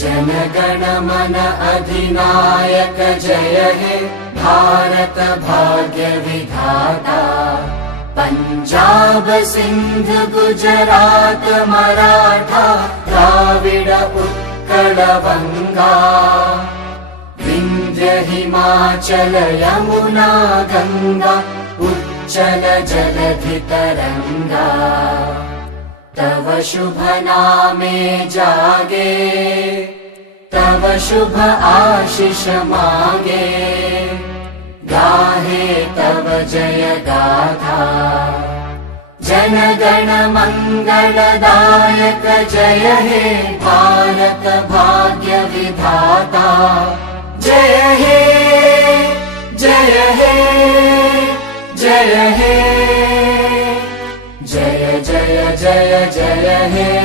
जनगण मन अधिनायक जय हे भारत भाग्य विधाता। पंजाब सिंध गुजरात मराठा द्राविड उत्कल बंगा। विंध्य हिमाचल यमुना गंगा उच्चल जलधि तरंगा। तव शुभ नामे जागे तव शुभ आशीष मागे। गाहे तव जय गाथा जनगण मंगलदायक जय हे भारत भाग्य विधाता। जय हे जय हे जय हे जय जय जय जय हे।